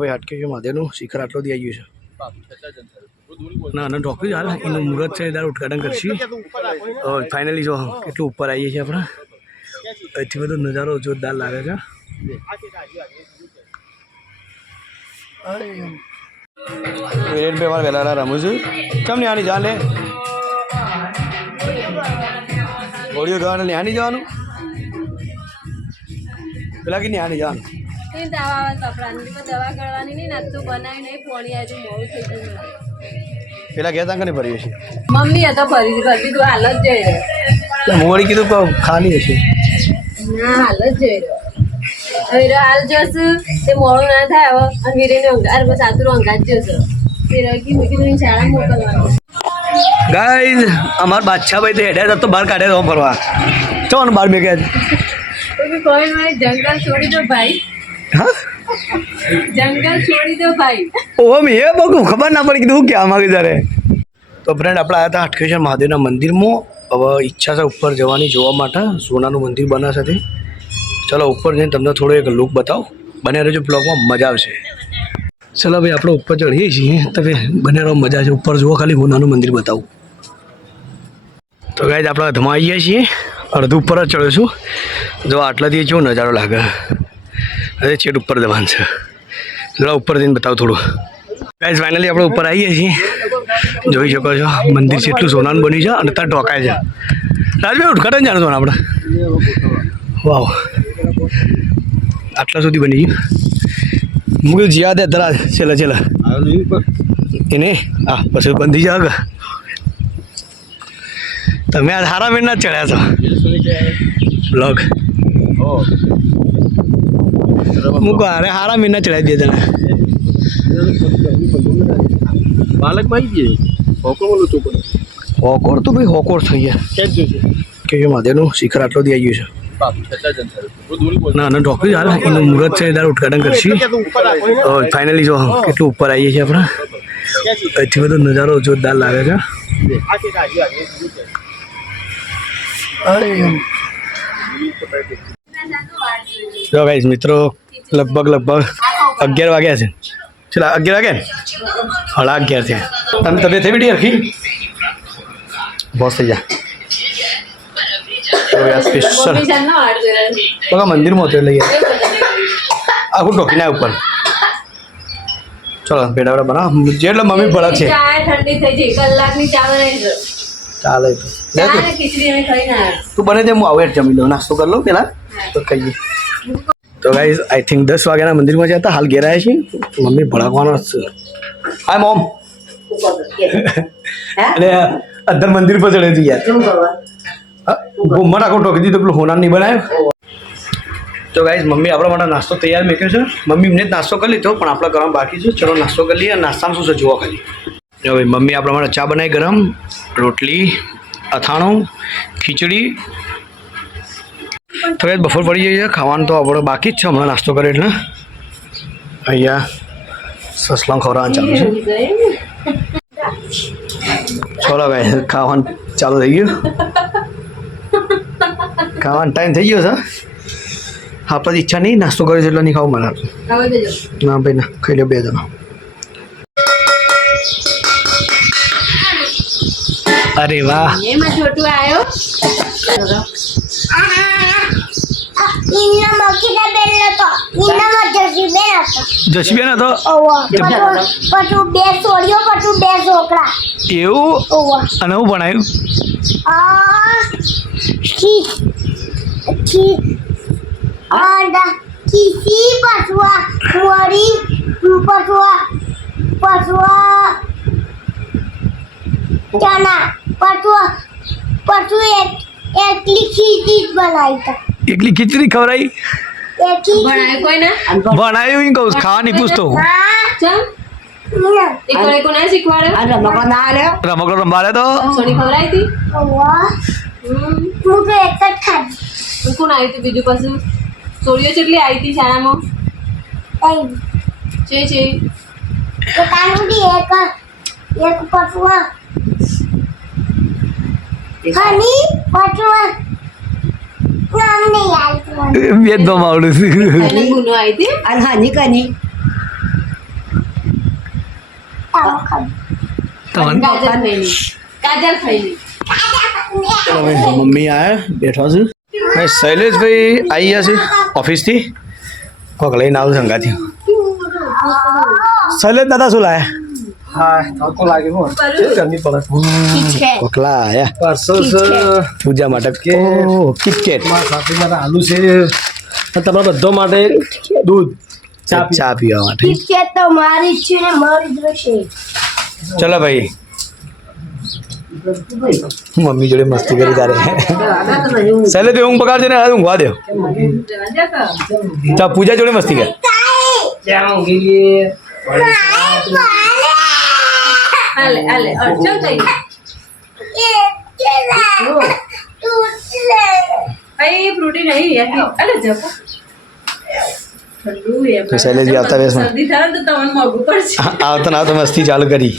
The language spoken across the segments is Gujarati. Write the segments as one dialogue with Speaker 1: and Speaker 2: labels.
Speaker 1: હવે છે મહાદેવનું શિખર આટલો દી આવ્યું ગયું છે. ના ના ડોક્ટર હાલ એનું મુહૂર્ત છે ત્યારે ઉદઘાટન કરશી. ફાઇનલી જો કેટલું ઉપર આવીએ છીએ આપણે. અહીંથી બધો નજારો જોરદાર લાગે છે. વહેલા રમું છું કેમ નહીં આની જા લે? ગોળીઓ ગાવાને નહીં આની જવાનું? પેલા કે નહીં આની જવાનું
Speaker 2: એ દવા આવા કપડાની પણ દવા કરવાની નહીં ને તો બનાવી નહીં પોણી આજે મોડું થઈ ગયું
Speaker 1: પેલા ગયા તાંકને ભરી હશે?
Speaker 2: મમ્મી હતો ફરી ફરી તું હાલ જ જઈ રહ્યો.
Speaker 1: મોડી કીધું ખાલી હશે.
Speaker 2: ના હાલ જ જઈ રહ્યો. હવે હાલ જશું. તે મોડું ના થાય હવે. અને વીરેને ઊંઘાર બસ આતુર જશે. તે રકી મૂકી શાળા મોકલવાનું.
Speaker 1: ગાઈઝ અમાર બાદશાહભાઈ તો હેડ્યા તો બહાર કાઢ્યા તો ફરવા. ચાલો બહાર મેં કહે
Speaker 2: તો જંગલ છોડી દો ભાઈ.
Speaker 1: હા?
Speaker 2: જંગલ છોડી દો ભાઈ.
Speaker 1: ઓહો મેં એ બહુ ખબર ના પડી કીધું ક્યાં માંગે ત્યારે તો ફ્રેન્ડ આપણે આવ્યા હતા હાટકેશ્વર મહાદેવના મંદિરમાં. હવે ઈચ્છા છે ઉપર જવાની જોવા માટે. સોનાનું મંદિર બના સાથે ચલો ઉપર જઈને તમને થોડો એક લુક બતાવો. બને રહેજો બ્લોગમાં મજા આવશે. ચલો ભાઈ આપણે ઉપર ચડીએ છીએ. તમે બને રહો મજા છે ઉપર જુઓ ખાલી સોનાનું મંદિર બતાવું. તો ગાય આપણે અધમાં આવી ગયા છીએ. અડધું ઉપર જ ચડ્યો છું. જો આટલાથી જો નજારો લાગે. અરે છેટ ઉપર દબાણ છે. જરા ઉપર જઈને બતાવો થોડું. ગાઈઝ ફાઇનલી આપણે ઉપર આવીએ છીએ. જોઈ શકો છો મંદિર છે એટલું સોનાનું બન્યું છે અને ત્યાં ઢોકાય છે. રાજભાઈ ઉદઘાટન જાણો ને આપણે. વાવ. આટલા સુધી બની ગયું. મુકે જીયા દે તરા છેલ્લા છેલ્લા. એને? હા પછી બંધી જાવ તમે આ સારા મહિના ચડ્યા છો. બ્લોગ મૂકો અરે સારા મહિના ચડાવી દે તને.
Speaker 3: બાલકમાં આવી ગઈ હોકો બોલું ચોપડે
Speaker 1: હોકોર તો ભાઈ હોકોર થઈ ગયા.
Speaker 3: કેમ જોશે
Speaker 1: કે મહાદેવનું શિખર આટલો દી આવી ગયું છે. ના ના ડોક્ટર હાલ એનું મુહૂર્ત છે ત્યારે ઉદઘાટન કરશી? ફાઇનલી જો કેટલું ઉપર આવીએ છીએ આપણે? અહીંથી બધો નજારો જોરદાર લાગે છે. જો ગાઈશ મિત્રો લગભગ લગભગ અગિયાર વાગ્યા છે. ચાલો અગિયાર વાગ્યા ને સાડા અગિયાર છે. તમે તબિયત થઈ બેટી હરખી? બસ થઈ જા. સ્પેશિયલ બગા મંદિરમાં યાર. આખું ટોકીને ઉપર. ચલો પેડા વેડા બનાવ. જેટલે મમ્મી ભળક છે.
Speaker 2: ઠંડી થઈ જઈ કલાકની ચા બનાવી
Speaker 1: ચાલે તો. તું.
Speaker 2: ને
Speaker 1: બને તે હું આવું જમી લઉં. નાસ્તો કરી લઉં પેલા. તો ખાઈએ. તો ગાઈઝ આઈ થિંક દસ વાગ્યાના મંદિરમાં જતા હાલ ઘેર આવ્યા છીએ. મમ્મી ભળકવાનો જ છે. હાય મોમ એટલે અધર મંદિર પર ચડે છે યાર. ઘુમ્મા આખો ટોકી દીધો પેલું હોનાર નહીં બનાવ્યો. તો ગાઈઝ મમ્મી આપણા માટે નાસ્તો તૈયાર મેક્યો છે. મમ્મી એમને જ નાસ્તો કરી લીધો પણ આપણે ગરમ બાકી છે. ચલો નાસ્તો કરી લઈએ નાસ્તામાં શું છે જુઓ ખાલી. હવે મમ્મી આપણા માટે ચા બનાવી ગરમ રોટલી અથાણું ખીચડી તો ગાઈઝ બફોર પડી જાય છે, ખાવાનું તો આપણે બાકી જ છે, હમણાં નાસ્તો કરે એટલે. અહીંયા સસલામ ખવડાવવાનું ચાલુ છે. છોરા ભાઈ ખાવાનું ચાલુ થઈ ગયું. ખાવાનો ટાઈમ થઈ ગયો છે. આપણી ઈચ્છા નહીં, નાસ્તો કર્યો એટલે નહીં ખાવું મને ના ભાઈ, ના, ખાઈ લો બે જણા. અરે વાહ.
Speaker 2: આવ્યો
Speaker 4: નિન્નો મખીને બેન હતો નિન્નો
Speaker 1: જસીબેન હતો.
Speaker 4: જસીબેન હતો? ઓવો. બે સોડિયો પટુ બે છોકરા.
Speaker 1: એવું? અને હું ભણાયું?
Speaker 4: આ એક એટલી ખીચી જ બનાવી
Speaker 1: કેટલી ખીચડી ખવડાવી
Speaker 2: ભણાયું
Speaker 1: કહું ખાવાની પૂછતો રમકડો રમવા તો.
Speaker 2: કોણ આવ્યું તું બીજું પાછું સોળીઓ કેટલી આવી હતી શાળામાં? છે છે.
Speaker 4: એક એક પટવા ખાલી પટવા બેન
Speaker 1: નો માવડું છું મમ્મી આ બેઠા છું શૈલેષભાઈ આવી ગયા છે ઓફિસથી કોક લઈને આવું સંગાથી શૈલેષ દાદા શું લાયા પૂજા માટે કિટકેટ
Speaker 3: આલુ છે તમારા બધા માટે દૂધ ચા
Speaker 1: ચા પીવા માટે
Speaker 4: છે તો મારી છે ને મારી જ રહેશે
Speaker 1: ચલો ભાઈ મમ્મી જોડે મસ્તી કરી તારે શૈલેષભાઈ ઊંઘ છે ને હાલ ઊંઘવા દો ચા પૂજા જોડે મસ્તી કર
Speaker 2: હાલે અડચણ થઈ ભાઈ ફ્રૂટી નહીં અલે જપો
Speaker 1: તો શૈલેષજી આવતા બેસ
Speaker 2: શરદી થાય તો તમને મોંઘું પડશે
Speaker 1: આવતા ના તો મસ્તી ચાલુ કરી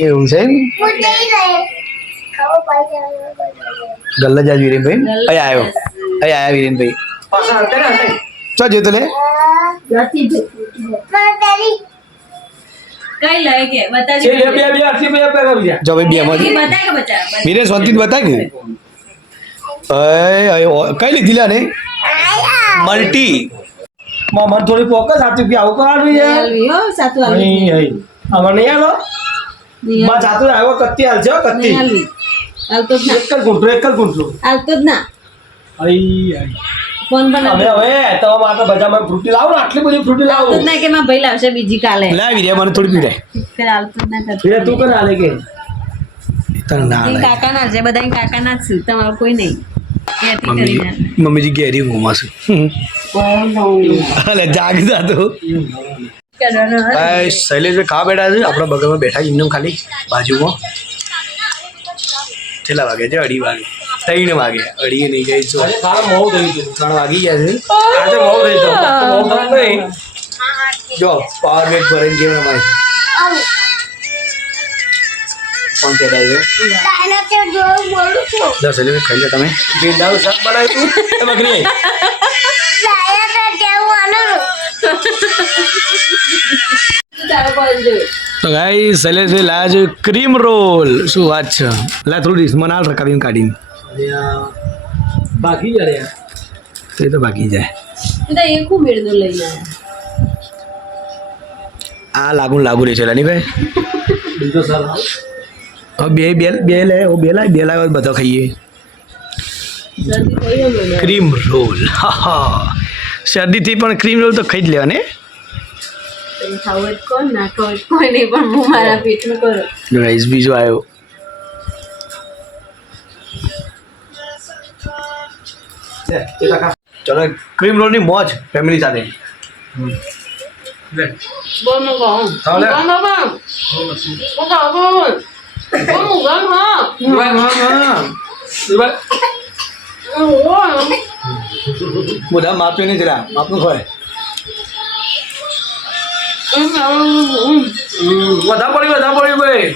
Speaker 1: એવું છે ગલ્લે જ્યાં વીરેનભાઈ. અહીં આવ્યો. અહીં આવ્યા વીરેનભાઈ. ચો જોતો. લે
Speaker 3: છે
Speaker 1: જો ભાઈ બે વિરેન શાંતિ બતા કે અય અય ઓ- કઈ લીધી લા ને મલ્ટી.
Speaker 3: માં મને થોડી પોકે સાચું કે આવું કરવાનું
Speaker 2: હાલવી
Speaker 3: નહીં નહીં આમાં નહીં આલો માં જાતું આવ્યો કત્તી હાલ છે હો, કત્તી.
Speaker 2: હાલતો જ ના
Speaker 3: એક જ ગુંઠો એક જ ગુંઠો.
Speaker 2: હાલતો જ ના
Speaker 3: આઈ આઈ
Speaker 2: ફોન બનાવ.
Speaker 3: હવે તો બજારમાં ફ્રૂટી લાવો આટલી બધી ફ્રૂટી લાવો.
Speaker 2: ના કે માં ભાઈ લાવશે બીજી કાલે.
Speaker 1: લાવી વિરે મને થોડી પીડે
Speaker 2: કે હાલતો ના કરતો
Speaker 3: તું કરે આલે કે?
Speaker 1: તને ના
Speaker 2: ઈ કાકા ના છે બધા કાકા ના જ છે તમારું કોઈ નહીં.
Speaker 1: મમ્મીજી ઘેરી ઘુમાશે અલે જાગતા તો.
Speaker 2: કરવાનો હે.
Speaker 1: આ શૈલેષભાઈ ખા બેઠા છે આપણા બગલમાં બેઠા છે એમને ખાલી બાજુમાં. કેટલા વાગે? છે અઢી વાગે? ત્રણ વાગે. અઢી નહીં ગઈ છો
Speaker 3: મોઉ થઈ ગયું.
Speaker 1: ત્રણ વાગી ગયા છે.
Speaker 3: આજે મોડું થઈ ગયું.
Speaker 1: જો પાવર બેટ ભરીને જેમ અમારે કોણ દસ એટલે ખાઈ લો તમે.
Speaker 3: ભીંડાનું શાક બનાવ્યું એ બકરી
Speaker 4: તારા તે
Speaker 1: તો ગાઈ શૈલેષભાઈ લાજ ક્રીમ રોલ શું વાત છે? લા થોડું ડીશમાં ના કાઢીને.
Speaker 3: આ બાકી જાય
Speaker 1: તો એ તો બાકી જાય. આ લાગુ લાગુ રહે છે
Speaker 3: લાનીભાઈ
Speaker 1: હવે બે બે બે લે ઓ બે લાય બે લાય બધા ખાઈએ. ક્રીમ રોલ હા હા. શરદીથી પણ ક્રીમ રોલ તો ખાઈ જ લેવા ને
Speaker 2: તમે ખાવું હોય તો ના ખાવું હોય કોઈ નહીં પણ હું મારા પેટનું કરો.
Speaker 1: રાઈસ બીજો આવ્યો ચલો ક્રીમ રોલની મોજ ફેમિલી સાથે.
Speaker 2: નું કહું નું કહું. કહું, નું કહું.
Speaker 1: બધા માપી નહીં જરા. માપનું ખોય
Speaker 3: વધા પડી વધા પડી ભાઈ.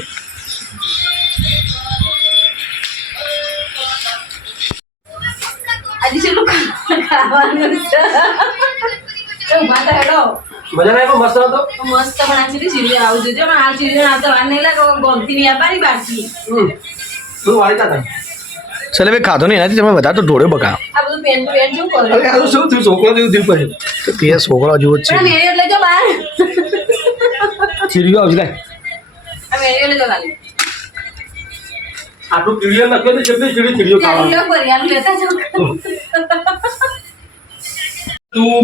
Speaker 3: મજા નહીં મસ્ત હતો?
Speaker 2: તો મસ્ત પણ આ ચીલી ચીલી આવું જોજો પણ આ ચીલી આવતો વાર નહીં લાગે ગોમતી વ્યાપારી બાકી
Speaker 3: હમ. વાળી તા
Speaker 1: ચલે ભાઈ ખાધો નહીં એનાથી તમે બધા તો ઢોળ્યો બકા.
Speaker 3: અરે આ શું થયું? છોકરો જેવું થયું પછી?
Speaker 1: તો તે છોકરા જેવો જ છે.
Speaker 3: ચીડિયો આવશે કાંઈ આટલું ચીડિયો તો જેટલી ચીડિયો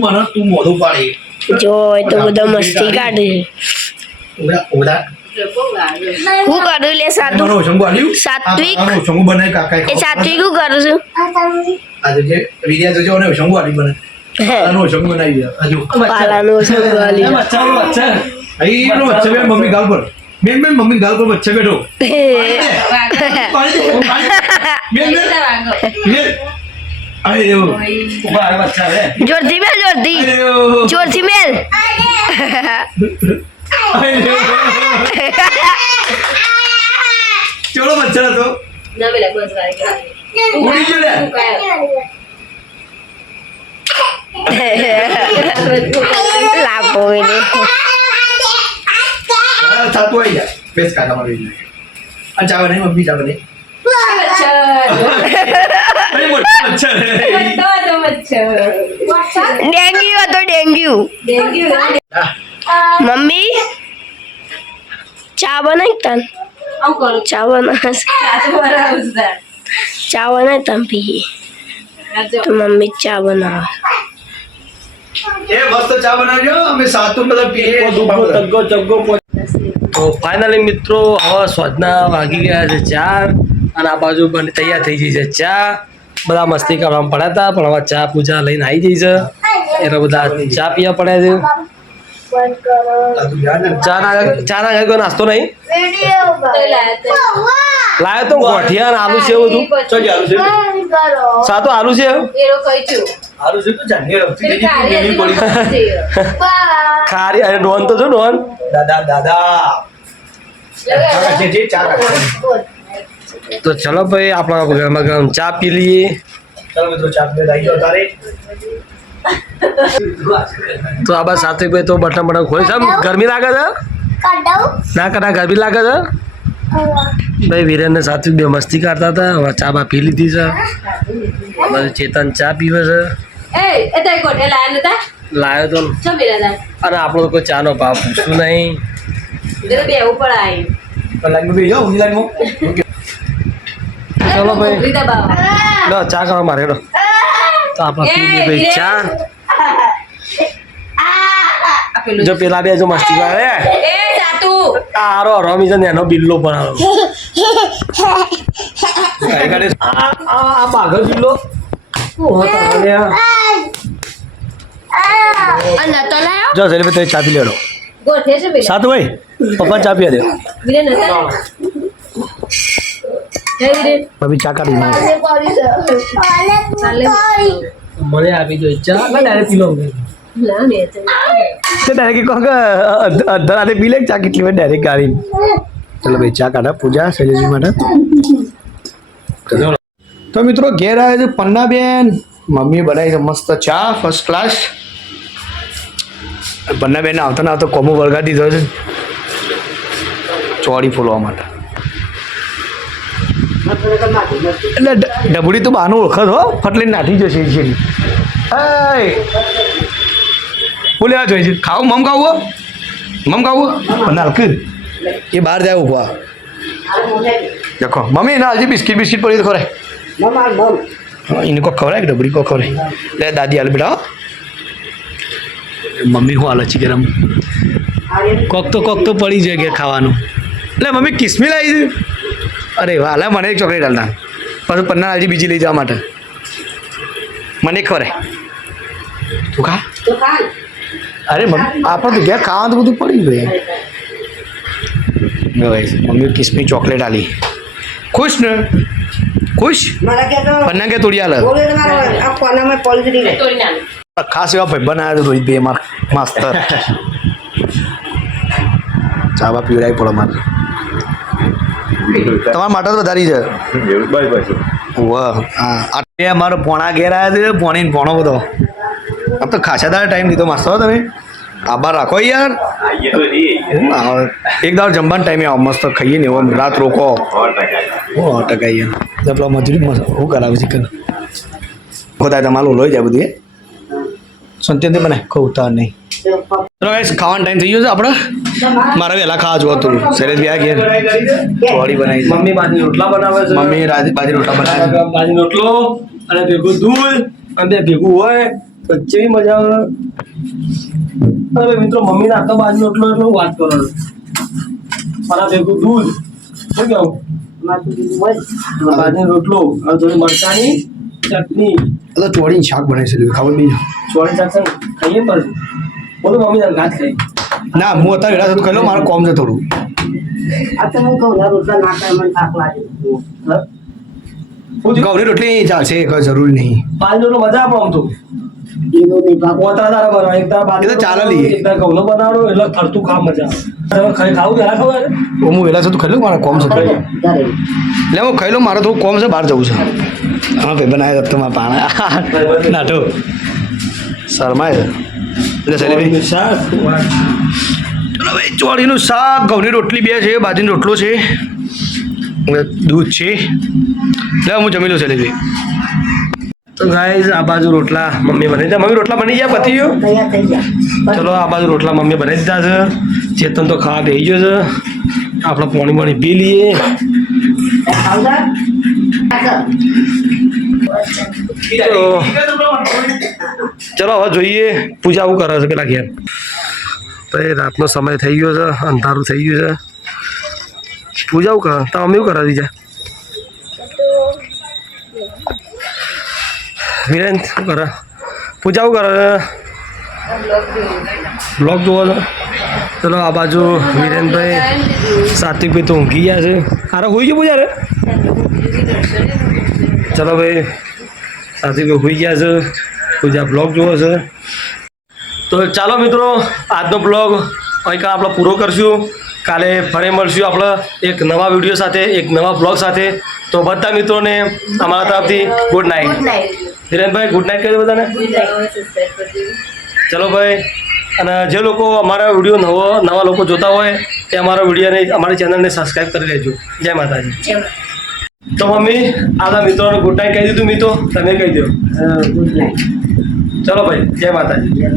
Speaker 1: મને તું મોઢું પાડી.
Speaker 5: જો એ તો બધા મસ્તી કાઢે.
Speaker 1: ઓડા ઓડા
Speaker 5: હું કરું લે સાત્વિક?
Speaker 1: કાકાએ
Speaker 5: એ સાત્વિક હું કરું છું.
Speaker 1: આજે જે વિદ્યા જોજો ને શંભુ આલી બને. આનો શંભુ બનાવી દે. હજુ.
Speaker 5: પાલાનો શંભુ
Speaker 3: એ બચ્ચા બચ્ચા
Speaker 1: અહીં પેલો બચ્ચા બેન મમ્મી ગાલ પર. બેન બેન મમ્મી ગાલ પર વચ્ચે બેઠો. બેન બેન.
Speaker 3: બચ્ચા
Speaker 5: જોરથી મેલ જોરથી. જોરથી મેલ.
Speaker 1: ચલો મચ્છર હતો
Speaker 2: ના પેલા બસ.
Speaker 1: ઉડી ગયો લે.
Speaker 5: લાપો એને
Speaker 1: થતું હોય યાર બેસ કાકા મારી આ ચાવે નહીં મમ્મી ચાવે નહીં
Speaker 5: ડેન્ગ્યુ હતો ડેન્ગ્યુ. મમ્મી? ચા બનાવી તન. ચા
Speaker 2: બના
Speaker 5: ચા બનાવી તાન પીએ. તો મમ્મી ચા બનાવે.
Speaker 1: એ મસ્ત ચા બનાવજો અમે સાતું બધા પીએ.
Speaker 3: દુઃખો તગ્ગો ચગ્ગો તો ફાઇનલી મિત્રો હવે સ્વાદના વાગી ગયા છે ચાર. અને આ બાજુ બની તૈયાર થઈ ગઈ છે. ચા બધા મસ્તી કરવા પડ્યા હતા પણ હવે ચા પૂજા લઈને આવી જઈ છે. એટલે બધા ચા પીવા પડ્યા છે. ચા ના ચા ના કોઈ નાસ્તો નહીં.
Speaker 2: લાયો તો
Speaker 3: ગોઠિયા આલુ છે એવું બધું સા તો આલુ છે?
Speaker 2: હતી,
Speaker 1: પડી.
Speaker 3: ખારી અરે ડોન તો છો ડોન.
Speaker 1: દાદા દાદા. જે જે
Speaker 3: તો ચલો ભાઈ આપણા ગરમા ગરમ ચા પી લઈએ.
Speaker 1: ચાલો મિત્રો ચા પીવા આવી તારે
Speaker 3: તો આ બસ સાથે ભાઈ તો બટન બટન ખોલી છે? આમ ગરમી લાગે છે? ના કડા ગરમી લાગે છે? ભાઈ વિરેન ને સાત્વિક બે મસ્તી કરતા હતા. હવે ચા બા પી લીધી છે. અમારે ચેતન ચા પીવે છે.
Speaker 2: લાયા
Speaker 3: તો. અને આપણો કોઈ કોઈ ચાનો ભાવ પૂછતું નહીં. ચલો ભાઈ. લો ચા કરવા મારે લો તો આપણે પી ભાઈ ચા. જો પેલા બે જો મસ્તી કરે. આરો રમી છે ને એનો બિલ્લો બનાવો આ બાઘર બિલ્લો
Speaker 1: જો જરીભાઈ તમે ચા પી લેડો. સાતું ભાઈ પપ્પા ચા પી દે? ભાભી ચા કાઢી નાખો.
Speaker 3: મને આપી દો. ચા ડાયરેક્ટ પી
Speaker 1: ડાયરેક્ટ કહો કે અધ- અધર પી લે ચા કેટલી વાર ડાયરેક્ટ કાઢી ચલો ભાઈ ચા કાઢા. પૂજા શૈલેષજી માટે. તો મિત્રો ઘેર આવે છે પન્નાબેન. મમ્મી બનાવી છે મસ્ત ચા ફર્સ્ટ ક્લાસ પન્નાબેન આવતા ને આવતા કોમો વળગા દીધો છે. ચોડી ફોલવા માટે. એટલે ડબડી તો બાનું ઓળખત હો ફટલી નાઠી જશે છે બોલે આ જોઈએ છે. ખાવું મમ ખાવું હો? મમ ખાવું? નાલક. એ બહાર જાય ઊભા દેખો. મમ્મી ના હજી બિસ્કિટ બિસ્કિટ પડી ખરે એને કોઈ ખવડાય કે ડબડી કોઈ ખવડાય? લે દાદી હાલ બેટા મમ્મી હું હાલ છે ગરમ. કોક તો કોક તો પડી જાય કે ખાવાનું. એટલે મમ્મી કિસમી લાવી છે અરે વાહ લે મને એક ચોકલેટ હાલતા પાછું પન્ના હાલજી બીજી લઈ જવા માટે. મને એક ખવડાય તું ખા. અરે મમ્મી આપણે તો ઘેર ખાવાનું તો બધું પડી ગયું મમ્મી કિસમી ચોકલેટ આલી. ખુશ ને? ખુશ? પન્ના કે તોડી આલે ખાસ એવા ભાઈ બનાવ્યા રોહિત ભાઈ અમાર માસ્તર ચાવા પીવડાવી પડે મારે. તમારા માટે તો વધારી છે. વાહ. હા અમારો પોણા ઘેર આવ્યા છે પોણીને પોણો બધો. આમ તો ખાસા દાડા ટાઈમ લીધો મસ્ત હો તમે. આભાર રાખો યાર. હા, એક દાડો જમવાનો ટાઈમે આવો મસ્ત ખાઈએ ને એવો રાત રોકો. સો ટકા યાર પેલા મજૂરી મસ્ત શું કરાવે છે કર બધા તમારું લોહી જાય બધી સંત્યંતિ કહું ઉતાર નહીં. ચલો ખાવાનો ટાઈમ થઈ ગયો છે આપણે. મારે વહેલા ખાવા જોવા હતું શૈલેષ ગયા. ઘેર ચોળી બનાવી
Speaker 3: મમ્મી બાજરી રોટલા બનાવે છે?
Speaker 1: મમ્મી રાજી બાજી રોટલા બનાવ્યા
Speaker 3: બાજરી રોટલો અને ભેગું દૂધ અને ભેગું હોય તો જેવી મજા આવે. અરે મિત્રો મમ્મી ના હાથનો બાજરી રોટલો એટલે વાત કરો. મારા ભેગું દૂધ. શું કેવું બાજરી રોટલો અને થોડી મરચાની ચટણી.
Speaker 1: એટલે ચોળીની શાક બનાવી છે ખબર નહીં.
Speaker 3: ચોળી શાક ખાઈએ પણ બોલો મમ્મી ઘાત ખાઈ.
Speaker 1: ના હું અત્યારે વેલા થતું ખાઈ મારું કોમ છે થોડું.
Speaker 3: ગૌરી
Speaker 1: ઘઉંની રોટલી ચાલશે કોઈ જરૂરી નહીં.
Speaker 3: પાંચ રોટલો મજા આપો આમ તો
Speaker 1: મારે કોમ છે હું ખાઈ લઉં મારે થોડું કોમ છે બહાર જવું છે. હા ભાઈ બનાવે તો મારા પાણા. નાઠો. શરમાય છે. એટલે શૈલેષભાઈ ચલો ભાઈ ચોળીનું શાક ઘઉંની રોટલી બે છે બાજરીનો રોટલો છે દૂધ છે. લે હું જમી લઉં શૈલેષભાઈ
Speaker 3: તો ગાઈઝ આ બાજુ રોટલા મમ્મી બની દીધા. મમ્મી રોટલા બની ગયા? પતી ગયો? ચલો આ બાજુ રોટલા મમ્મી બનાવી દીધા છે. ચેતન તો ખાવા બેસી ગયો છે. આપણે પાણી પાણી પી લઈએ. તો ચલો, હવે જોઈએ પૂજા આવું કરે છે પેલા ઘેર. એ રાતનો સમય થઈ ગયો છે, અંધારું થઈ ગયું છે. પૂજા આવું કરે? તો અમે એવું કરે બીજા? વિરેન, શું કરે? પૂજા શું કરે? બ્લોગ જોવો છો? ચલો, આ બાજુ વિરેનભાઈ સાત્વિકભાઈ તો ઊંઘી ગયા છે. અરે હોઈ ગયું પૂજા રે? ચલો ભાઈ સાત્વિકભાઈ હોઈ ગયા છે. પૂજા બ્લોગ જોવો છે. તો ચાલો મિત્રો આજનો બ્લોગ અહીં આપણે પૂરો કરશું. કાલે ફરી મળશું આપણે એક નવા વીડિયો સાથે એક નવા બ્લોગ સાથે. તો બધા મિત્રોને અમારા તરફથી ગુડ નાઇટ હિરેનભાઈ ગુડ નાઇટ કહેજો બધાને. ચલો ભાઈ અને જે લોકો અમારા વીડિયો નવો નવા લોકો જોતા હોય તે અમારા વિડીયોને અમારી ચેનલને સબસ્ક્રાઈબ કરી લેજો. જય માતાજી. તો મમ્મી આના મિત્રોને ગુડ નાઇટ કહી દીધું મિત્રો તમે કહી દો ચલો ભાઈ જય માતાજી.